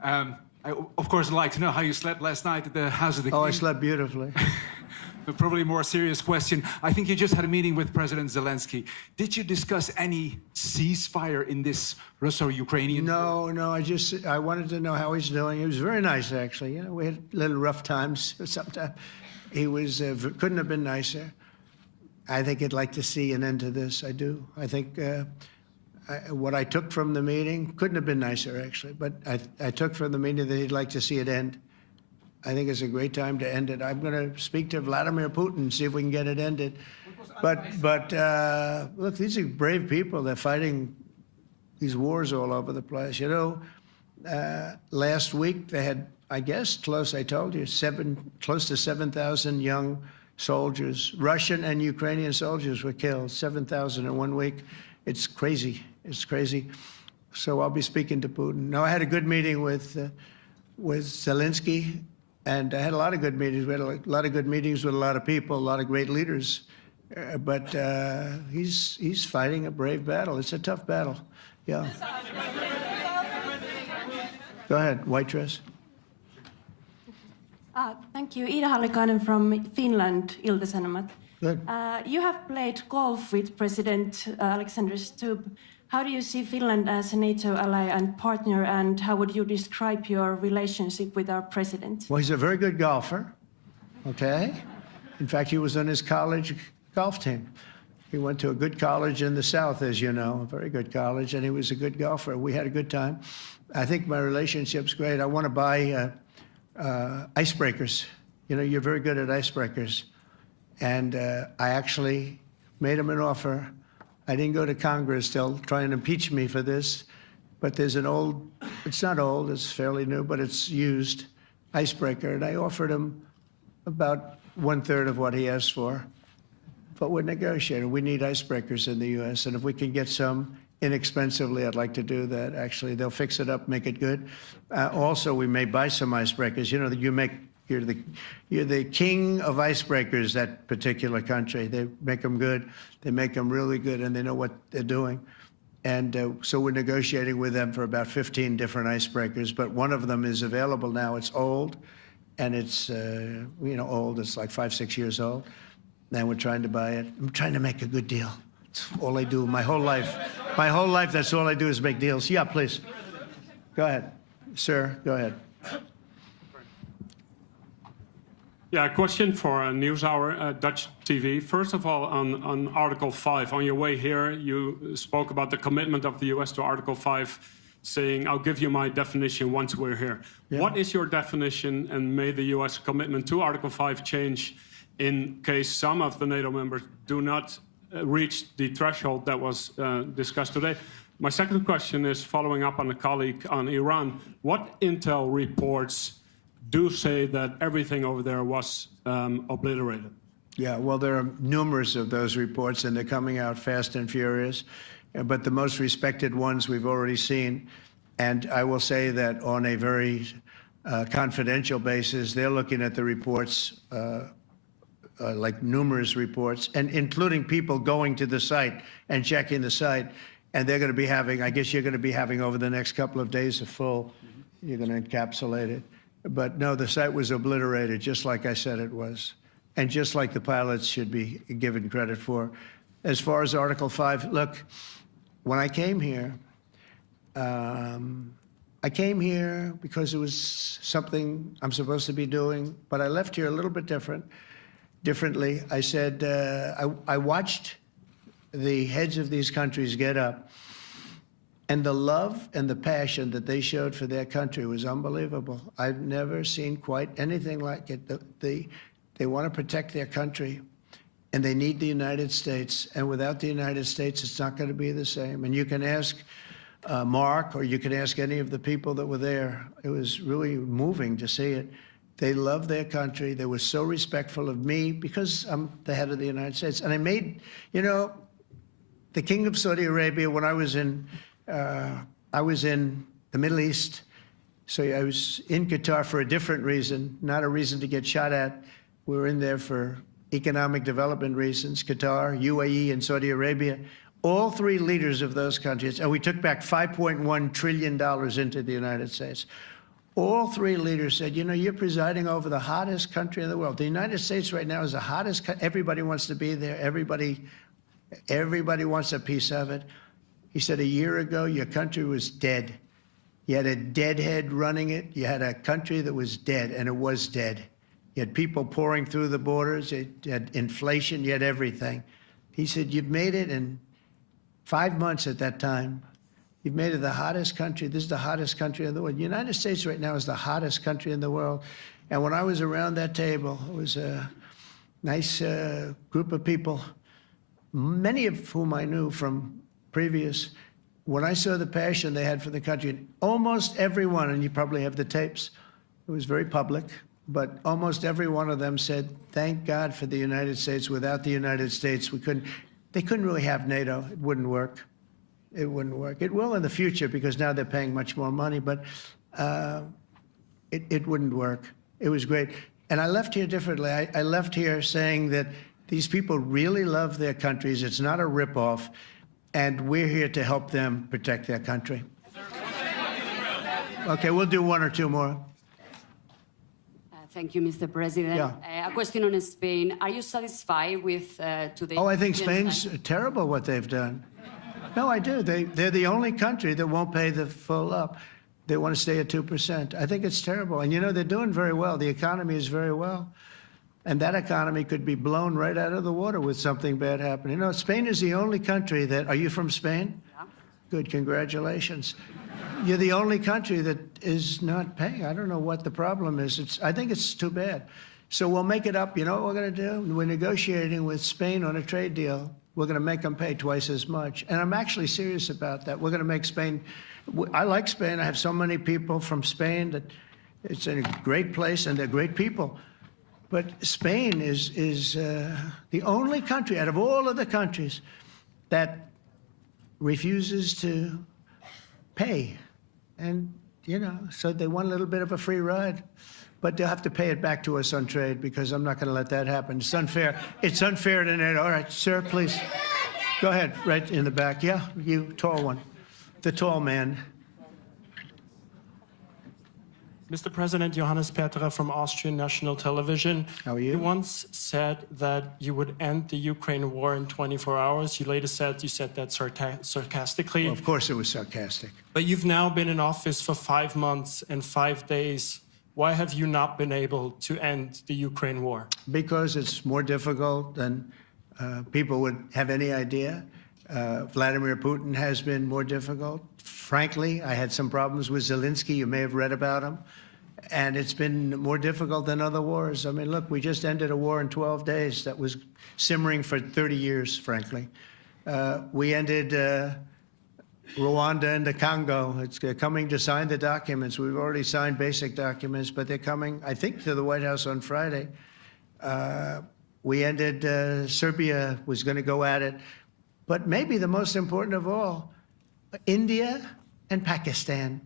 Thank you. I, of course, would like to know how you slept last night at the House of the King. Oh, I slept beautifully. But probably a more serious question. I think you just had a meeting with President Zelensky. Did you discuss any ceasefire in this Russo-Ukrainian? No, I wanted to know how he's doing. He was very nice, actually. We had little rough times sometimes. He was, couldn't have been nicer. I think he'd like to see an end to this. I do. I think what I took from the meeting couldn't have been nicer, actually. But I took from the meeting that he'd like to see it end. I think it's a great time to end it. I'm going to speak to Vladimir Putin and see if we can get it ended. But look, these are brave people. They're fighting these wars all over the place. Last week they had, I guess, I told you, close to 7,000 young soldiers, Russian and Ukrainian soldiers were killed, 7,000 in 1 week. It's crazy. It's crazy. So I'll be speaking to Putin. No, I had a good meeting with with Zelensky, and I had a lot of good meetings. We had a lot of good meetings with a lot of people, a lot of great leaders. But he's fighting a brave battle. It's a tough battle. Yeah. Go ahead, white dress. Thank you. Ida Hallikainen from Finland, Ilta-Sanomat. Good. You have played golf with President Alexander Stubb. How do you see Finland as a NATO ally and partner, and how would you describe your relationship with our president? Well, he's a very good golfer, okay? In fact, he was on his college golf team. He went to a good college in the South, as you know, a very good college, and he was a good golfer. We had a good time. I think my relationship's great. I want to buy icebreakers. You know, you're very good at icebreakers. And I actually made him an offer. I didn't go to Congress. They'll try and impeach me for this. But there's an old, it's not old, it's fairly new, but it's used icebreaker. And I offered him about 1/3 of what he asked for. But we're negotiating. We need icebreakers in the U.S. And if we can get some inexpensively, I'd like to do that. Actually, they'll fix it up, make it good. Also, we may buy some icebreakers. You know, you're the king of icebreakers, that particular country. They make them good. They make them really good, and they know what they're doing. And so we're negotiating with them for about 15 different icebreakers. But one of them is available now. It's old, and it's old. It's like 5, 6 years old. And we're trying to buy it. I'm trying to make a good deal. It's all I do my whole life. My whole life, that's all I do is make deals. Yeah, please. Go ahead. Sir, go ahead. Yeah, a question for NewsHour, Dutch TV. First of all, on Article 5, on your way here, you spoke about the commitment of the U.S. to Article 5, saying, I'll give you my definition once we're here. Yeah. What is your definition, and may the U.S. commitment to Article 5 change in case some of the NATO members do not reach the threshold that was discussed today? My second question is following up on a colleague on Iran. What intel reports do say that everything over there was obliterated? Yeah, well, there are numerous of those reports, and they're coming out fast and furious. But the most respected ones we've already seen. And I will say that on a very confidential basis, they're looking at the reports, like numerous reports, and including people going to the site and checking the site. And they're going to be having, I guess you're going to be having over the next couple of days a full, you're going to encapsulate it. But no, the site was obliterated, just like I said it was, and just like the pilots should be given credit for. As far as Article 5, look, when I came here because it was something I'm supposed to be doing, but I left here a little bit differently. I said, I watched the heads of these countries get up, and the love and the passion that they showed for their country was unbelievable. I've never seen quite anything like it. They want to protect their country, and they need the United States. And without the United States, it's not going to be the same. And you can ask Mark, or you can ask any of the people that were there. It was really moving to see it. They love their country. They were so respectful of me because I'm the head of the United States. And I made, the King of Saudi Arabia, when I was in the Middle East, so I was in Qatar for a different reason, not a reason to get shot at. We were in there for economic development reasons, Qatar, UAE, and Saudi Arabia. All three leaders of those countries, and we took back $5.1 trillion into the United States. All three leaders said, you're presiding over the hottest country in the world. The United States right now is the hottest country. Everybody wants to be there. Everybody wants a piece of it. He said, a year ago, your country was dead. You had a deadhead running it. You had a country that was dead, and it was dead. You had people pouring through the borders. You had inflation. You had everything. He said, you've made it in 5 months at that time. You've made it the hottest country. This is the hottest country in the world. The United States right now is the hottest country in the world. And when I was around that table, it was a nice group of people, many of whom I knew from previous. When I saw the passion they had for the country, almost everyone, and you probably have the tapes, it was very public, but almost every one of them said, thank God for the United States. Without the United States, they couldn't really have NATO. It wouldn't work. It wouldn't work. It will in the future because now they're paying much more money. But It wouldn't work. It was great. And I left here differently. I left here saying that these people really love their countries. It's not a ripoff. And we're here to help them protect their country. Okay, we'll do one or two more. Thank you, Mr. President. Yeah. A question on Spain. Are you satisfied with today? Oh, I think Spain's terrible what they've done. No, I do. They're the only country that won't pay the full up. They want to stay at 2%. I think it's terrible. And you know, they're doing very well. The economy is very well. And that economy could be blown right out of the water with something bad happening. You know, Spain is the only country that, are you from Spain? Yeah. Good, congratulations. You're the only country that is not paying. I don't know what the problem is. I think it's too bad. So we'll make it up. You know what we're going to do? We're negotiating with Spain on a trade deal. We're going to make them pay twice as much. And I'm actually serious about that. We're going to make Spain, I like Spain. I have so many people from Spain that it's a great place and they're great people. But Spain is the only country out of all of the countries that refuses to pay. And, you know, so they want a little bit of a free ride. But they'll have to pay it back to us on trade because I'm not going to let that happen. It's unfair. It's unfair to NATO. All right, sir, please. Go ahead, right in the back. Yeah, you, tall one. The tall man. Mr. President, Johannes Petra from Austrian National Television. How are you? You once said that you would end the Ukraine war in 24 hours. You later said you said that sarcastically. Well, of course it was sarcastic. But you've now been in office for 5 months and 5 days. Why have you not been able to end the Ukraine war? Because it's more difficult than people would have any idea. Vladimir Putin has been more difficult. Frankly, I had some problems with Zelensky. You may have read about him. And it's been more difficult than other wars. I mean, look, we just ended a war in 12 days that was simmering for 30 years, frankly. We ended Rwanda and the Congo. It's coming to sign the documents. We've already signed basic documents, but they're coming, I think, to the White House on Friday. We ended, Serbia was going to go at it. But maybe the most important of all, India and Pakistan.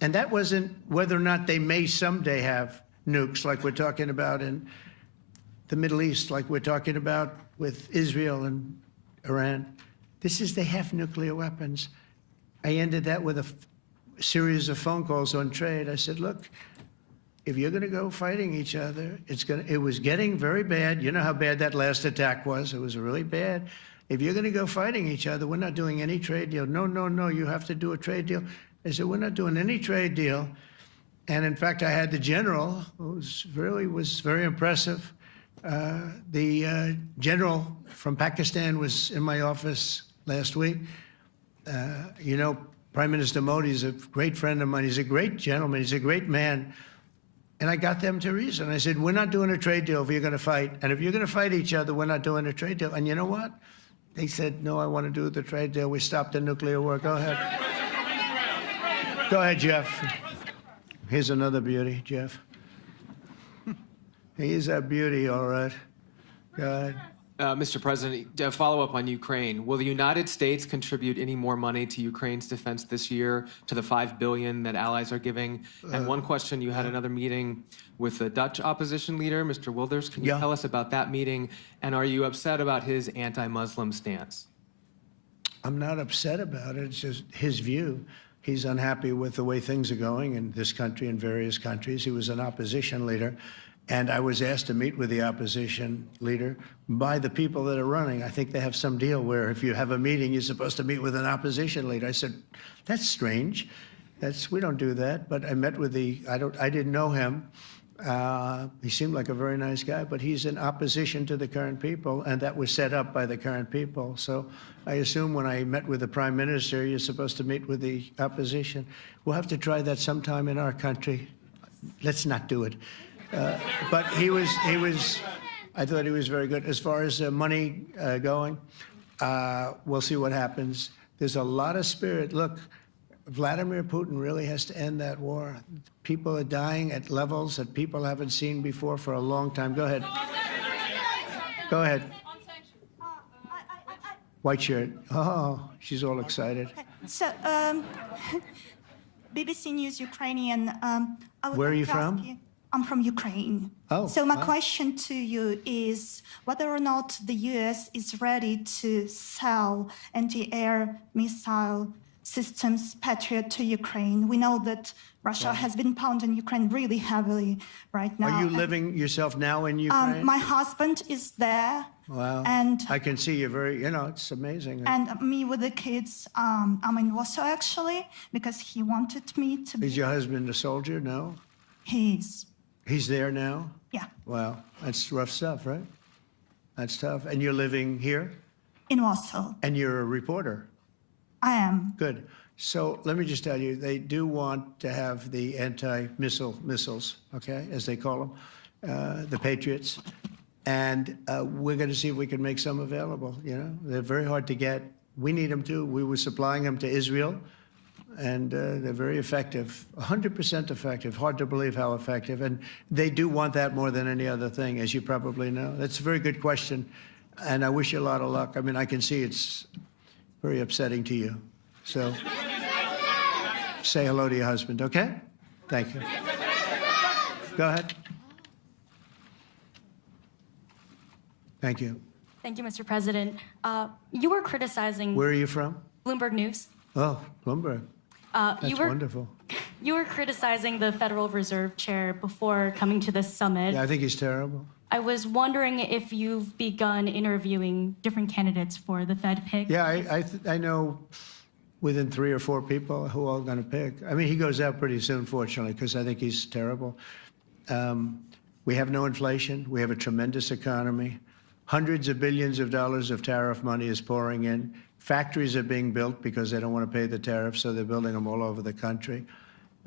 And that wasn't whether or not they may someday have nukes like we're talking about in the Middle East, like we're talking about with Israel and Iran. This is they have nuclear weapons. I ended that with a series of phone calls on trade. I said, look, if you're going to go fighting each other, it was getting very bad. You know how bad that last attack was. It was really bad. If you're going to go fighting each other, we're not doing any trade deal. No, no, no, you have to do a trade deal. I said, we're not doing any trade deal. And in fact, I had the general, who was very impressive. The general from Pakistan was in my office last week. You know, Prime Minister Modi is a great friend of mine. He's a great gentleman. He's a great man. And I got them to reason. I said, we're not doing a trade deal if you're going to fight. And if you're going to fight each other, we're not doing a trade deal. And you know what? They said, no, I want to do the trade deal. We stopped the nuclear war. Go ahead. Go ahead, Jeff. Here's another beauty, Jeff. He's a beauty, all right. Go ahead. Mr. President, a follow-up on Ukraine. Will the United States contribute any more money to Ukraine's defense this year, to the $5 billion that allies are giving? And one question, you had another meeting with the Dutch opposition leader, Mr. Wilders. Can you tell us about that meeting? And are you upset about his anti-Muslim stance? I'm not upset about it. It's just his view. He's unhappy with the way things are going in this country and various countries. He was an opposition leader. And I was asked to meet with the opposition leader by the people that are running. I think they have some deal where if you have a meeting, you're supposed to meet with an opposition leader. I said, that's strange. We don't do that. But I met with I didn't know him. He seemed like a very nice guy, but he's in opposition to the current people, and that was set up by the current people. So I assume when I met with the Prime Minister, you're supposed to meet with the opposition. We'll have to try that sometime in our country. Let's not do it. But I thought he was very good. As far as money going, we'll see what happens. There's a lot of spirit. Look, Vladimir Putin really has to end that war. People are dying at levels that people haven't seen before for a long time. Go ahead. Go ahead. White shirt. Oh, she's all excited. So, BBC News Ukrainian. I would Where are like you to ask from? I'm from Ukraine. Oh, So my wow. question to you is whether or not the US is ready to sell anti-air missile systems Patriot to Ukraine. We know that Russia has been pounding Ukraine really heavily right now. Are you and, living yourself now in Ukraine? my husband is there. Wow. And I can see you very, it's amazing. and me with the kids, I'm in Warsaw actually because he wanted me to be. Is your husband a soldier? No? He's, He's there now? yeah, Wow. That's rough stuff, right? That's tough. And you're living here? in Warsaw. And you're a reporter? I am. Good. So let me just tell you, they do want to have the missiles, okay, as they call them, the Patriots. And we're going to see if we can make some available, They're very hard to get. We need them too. We were supplying them to Israel, and they're very effective, 100% effective. Hard to believe how effective. And they do want that more than any other thing, as you probably know. That's a very good question, and I wish you a lot of luck. I mean, I can see it's very upsetting to you. So say hello to your husband, okay? Thank you. Go ahead. Thank you. Thank you, Mr. President. You were criticizing Where are you from? Bloomberg News. Oh, Bloomberg. That's wonderful. You were criticizing the Federal Reserve Chair before coming to this summit. Yeah, I think he's terrible. I was wondering if you've begun interviewing different candidates for the Fed pick. Yeah, I know within 3 or 4 people who are going to pick. I mean, he goes out pretty soon, fortunately, because I think he's terrible. We have no inflation. We have a tremendous economy. Hundreds of billions of dollars of tariff money is pouring in. Factories are being built because they don't want to pay the tariffs, so they're building them all over the country.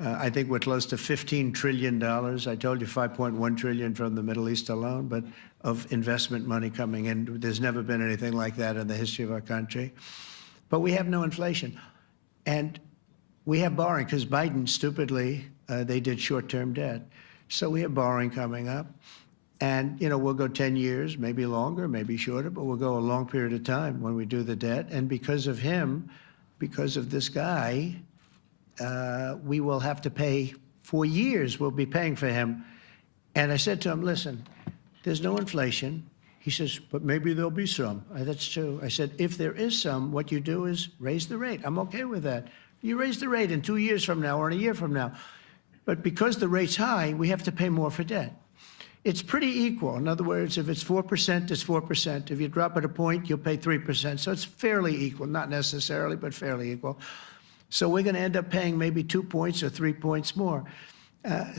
I think we're close to $15 trillion. I told you 5.1 trillion from the Middle East alone, but of investment money coming in. There's never been anything like that in the history of our country. But we have no inflation. And we have borrowing because Biden, stupidly, they did short-term debt. So we have borrowing coming up. And, we'll go 10 years, maybe longer, maybe shorter, but we'll go a long period of time when we do the debt. And because of him, because of this guy, we will have to pay for years. We'll be paying for him. And I said to him, listen, there's no inflation. He says, but maybe there'll be some. That's true. I said, if there is some, what you do is raise the rate. I'm okay with that. You raise the rate in 2 years from now or in a year from now. But because the rate's high, we have to pay more for debt. It's pretty equal. In other words, if it's 4%, it's 4%. If you drop it a point, you'll pay 3%. So it's fairly equal, not necessarily, but fairly equal. So we're going to end up paying maybe 2 points or 3 points more.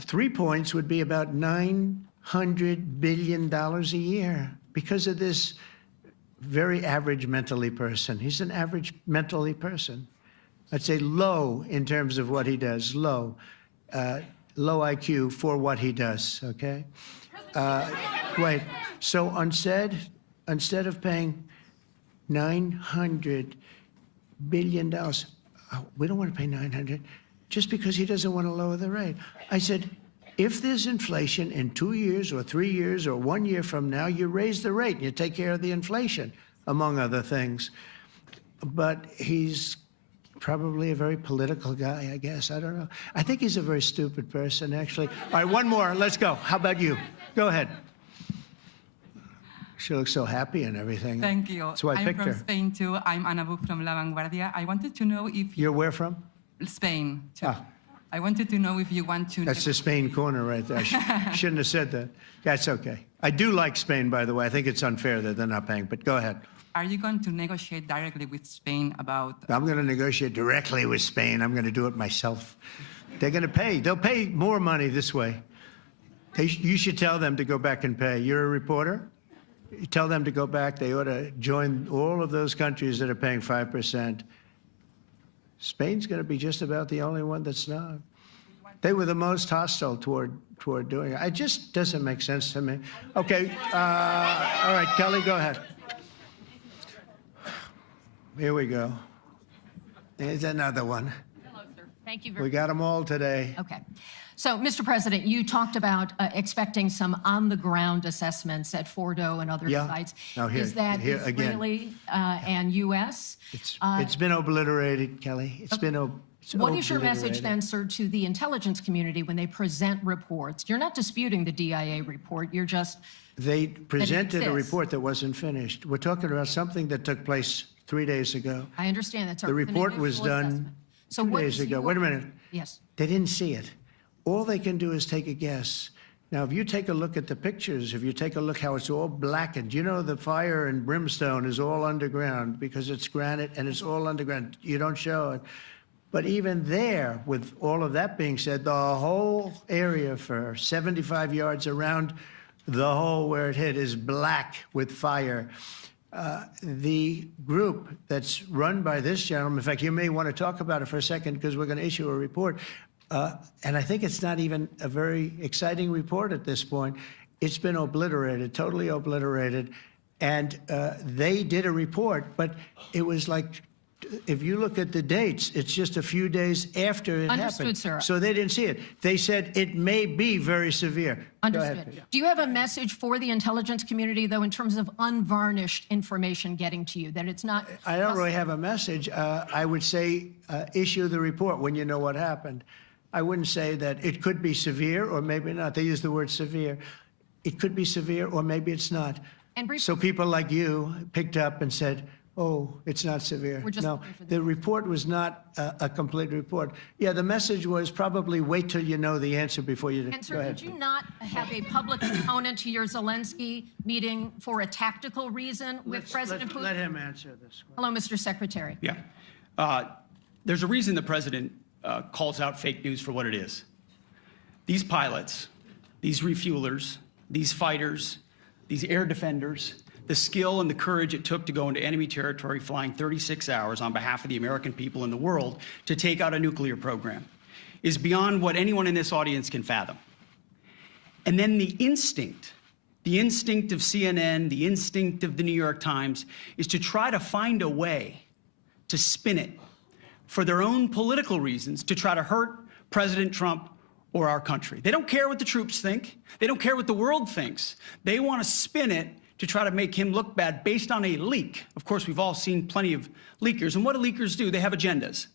3 points would be about $900 billion a year because of this very average mentally person. He's an average mentally person. I'd say low in terms of what he does, low. Low IQ for what he does, okay? Wait, so instead of paying $900 billion, we don't want to pay 900 just because he doesn't want to lower the rate. I said, if there's inflation in 2 years or 3 years or 1 year from now, you raise the rate and you take care of the inflation, among other things. But he's probably a very political guy, I guess. I don't know. I think he's a very stupid person, actually. All right, one more. Let's go. How about you? Go ahead. She looks so happy and everything. Thank you. That's why I picked her. I'm from Spain, too. I'm Ana Bu from La Vanguardia. I wanted to know if... You're where from? Spain, too. Ah. I wanted to know if you want to... That's the Spain corner right there. Shouldn't have said that. That's okay. I do like Spain, by the way. I think it's unfair that they're not paying, but go ahead. Are you going to negotiate directly with Spain about... I'm going to negotiate directly with Spain. I'm going to do it myself. They're going to pay. They'll pay more money this way. You should tell them to go back and pay. You're a reporter? You tell them to go back. They ought to join all of those countries that are paying 5%. Spain's going to be just about the only one that's not. They were the most hostile toward doing it. It just doesn't make sense to me. Okay. All right, Kelly, go ahead. Here we go. There's another one. Hello, sir. Thank you very We got them all today. Okay. So, Mr. President, you talked about expecting some on-the-ground assessments at Fordo and other sites. Now here, Is that again. Israeli and U.S.? It's been obliterated, Kelly. It's been What is your message obliterated. then, sir, to the intelligence community when they present reports? You're not disputing the DIA report. You're just They presented a exists. report that wasn't finished. We're talking about something that took place 3 days ago. I understand that's The report was done assessment. So 2 what days is ago. your- Wait a minute. Yes. They didn't see it. All they can do is take a guess. Now, if you take a look at the pictures, if you take a look how it's all blackened, you know the fire and brimstone is all underground because it's granite and it's all underground. You don't show it. But even there, with all of that being said, the whole area for 75 yards around the hole where it hit is black with fire. The group that's run by this gentleman, in fact, you may want to talk about it for a second because we're going to issue a report. And I think it's not even a very exciting report at this point. It's been obliterated, totally obliterated. And they did a report, but it was like, if you look at the dates, it's just a few days after it Understood, happened. sir. So they didn't see it. They said it may be very severe. Go ahead, Understood. Peter. Do you have a message for the intelligence community, though, in terms of unvarnished information getting to you, that it's not... I don't really have a message. I would say issue the report when you know what happened. I wouldn't say that it could be severe or maybe not. They use the word severe. It could be severe or maybe it's not. And briefly- So people like you picked up and said, oh, it's not severe. We're just No, looking for the report was not a complete report. Yeah, the message was probably wait till you know the answer before you... And Go sir, ahead. did you not have a public component to your Zelensky meeting for a tactical reason with President Putin? Let him answer this. Hello, Mr. Secretary. Yeah. There's a reason the president calls out fake news for what it is. These pilots, these refuelers, these fighters, these air defenders, the skill and the courage it took to go into enemy territory flying 36 hours on behalf of the American people and the world to take out a nuclear program is beyond what anyone in this audience can fathom. And then the instinct of CNN, the instinct of the New York Times is to try to find a way to spin it for their own political reasons to try to hurt President Trump or our country. They don't care what the troops think. They don't care what the world thinks. They want to spin it to try to make him look bad based on a leak. Of course, we've all seen plenty of leakers. And what do leakers do? They have agendas.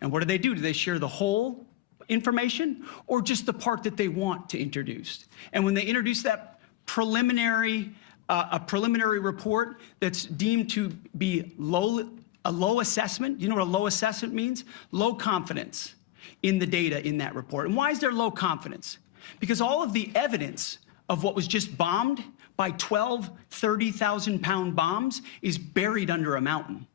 And what do? Do they share the whole information or just the part that they want to introduce? And when they introduce that preliminary report that's deemed to be a low assessment, you know what a low assessment means? Low confidence in the data in that report. And why is there low confidence? Because all of the evidence of what was just bombed by 12 30,000-pound bombs is buried under a mountain,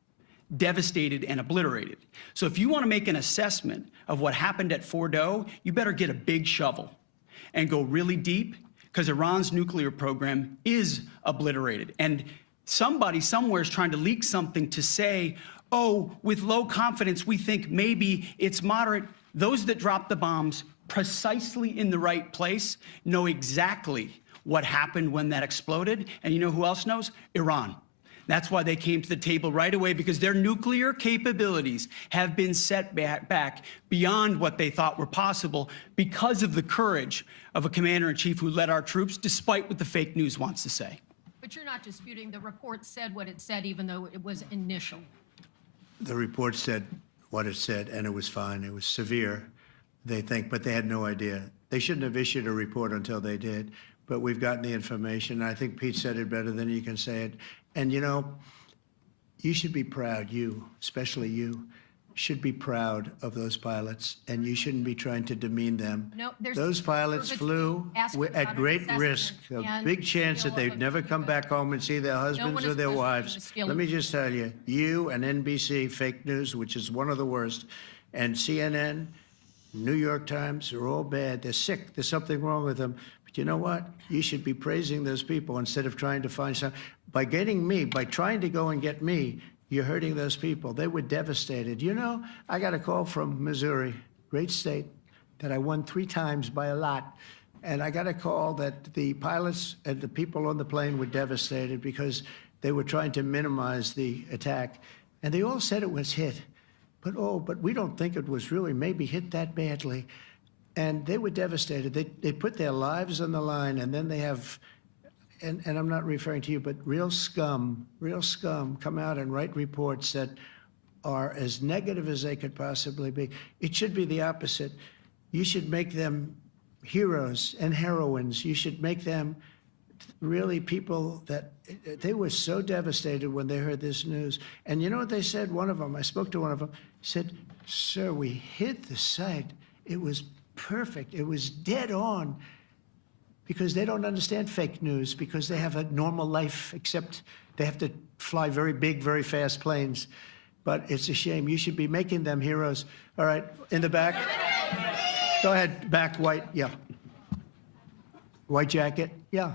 devastated and obliterated. So if you want to make an assessment of what happened at Fordo, you better get a big shovel and go really deep, because Iran's nuclear program is obliterated. And somebody somewhere is trying to leak something to say, oh, with low confidence, we think maybe it's moderate. Those that dropped the bombs precisely in the right place know exactly what happened when that exploded. And you know who else knows? Iran. That's why they came to the table right away, because their nuclear capabilities have been set back beyond what they thought were possible because of the courage of a commander-in-chief who led our troops, despite what the fake news wants to say. But you're not disputing the report said what it said, even though it was initial. The report said what it said, and it was fine. It was severe, they think, but they had no idea. They shouldn't have issued a report until they did, but we've gotten the information. I think Pete said it better than you can say it. And, you know, you should be proud, you, especially you, should be proud of those pilots, and you shouldn't be trying to demean them. No, there's Those pilots flew at great risk, a big chance that they'd never come back home and see their husbands or their wives. Let me just tell you, you and NBC, fake news, which is one of the worst, and CNN, New York Times, are all bad. They're sick. There's something wrong with them. But you know what? You should be praising those people instead of trying to find some. By getting me, by trying to go and get me, you're hurting those people. They were devastated. You know, I got a call from Missouri, great state, that I won 3 times by a lot. And I got a call that the pilots and the people on the plane were devastated because they were trying to minimize the attack. And they all said it was hit. But we don't think it was really maybe hit that badly. And they were devastated. They put their lives on the line, and then they have, and I'm not referring to you, but real scum come out and write reports that are as negative as they could possibly be. It should be the opposite. You should make them heroes and heroines. You should make them really people that they were so devastated when they heard this news. And you know what they said? One of them, I spoke to one of them, said, "Sir, we hit the site. It was perfect. It was dead on." Because they don't understand fake news, because they have a normal life, except they have to fly very big, very fast planes. But it's a shame. You should be making them heroes. All right, in the back. Go ahead, back, white, yeah. White jacket, yeah.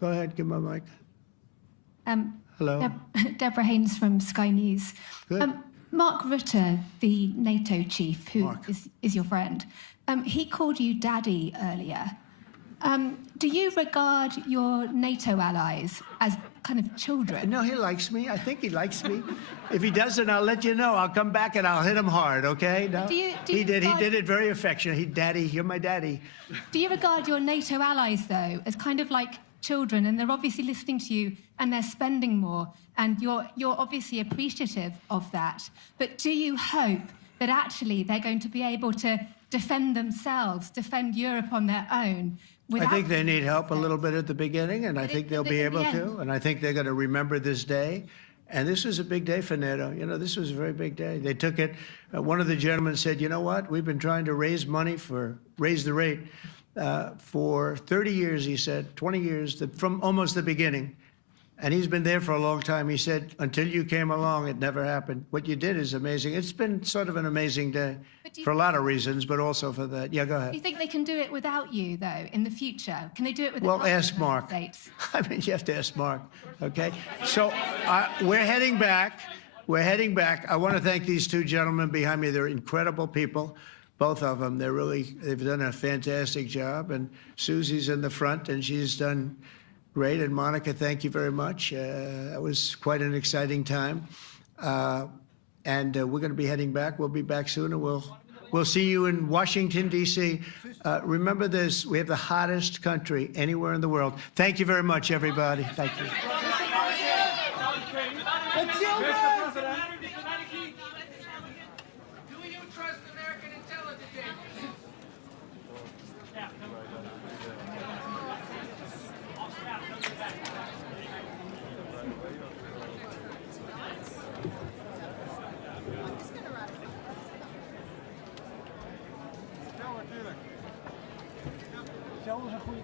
Go ahead, give my mic. Hello. Deborah Haynes from Sky News. Good. Mark Rutte, the NATO chief, who is your friend, he called you daddy earlier. Do you regard your NATO allies as kind of children? No, he likes me. I think he likes me. If he doesn't, I'll let you know. I'll come back and I'll hit him hard, okay? No? He did it very affectionately. Daddy, you're my daddy. Do you regard your NATO allies, though, as kind of like children, and they're obviously listening to you and they're spending more, and you're obviously appreciative of that, but do you hope that actually they're going to be able to defend themselves, defend Europe on their own? I think they need help a little bit at the beginning, and I think they'll be able to, and I think they're going to remember this day. And this was a big day for NATO. You know, this was a very big day. They took it. One of the gentlemen said, "You know what? We've been trying to raise money raise the rate for 30 years," he said, 20 years, from almost the beginning. And he's been there for a long time. He said, "Until you came along, it never happened. What you did is amazing." It's been sort of an amazing day for a lot of reasons, but also for that. Yeah, go ahead. Do you think they can do it without you, though, in the future? Can they do it without Well, ask Mark. States? I mean, you have to ask Mark, okay? So we're heading back. We're heading back. I want to thank these two gentlemen behind me. They're incredible people, both of them. They've done a fantastic job. And Susie's in the front, and she's done great. And Monica, thank you very much. It was quite an exciting time. And we're going to be heading back. We'll be back soon, and we'll see you in Washington, D.C. Remember this, we have the hottest country anywhere in the world. Thank you very much, everybody. Thank you. Zelfs een goede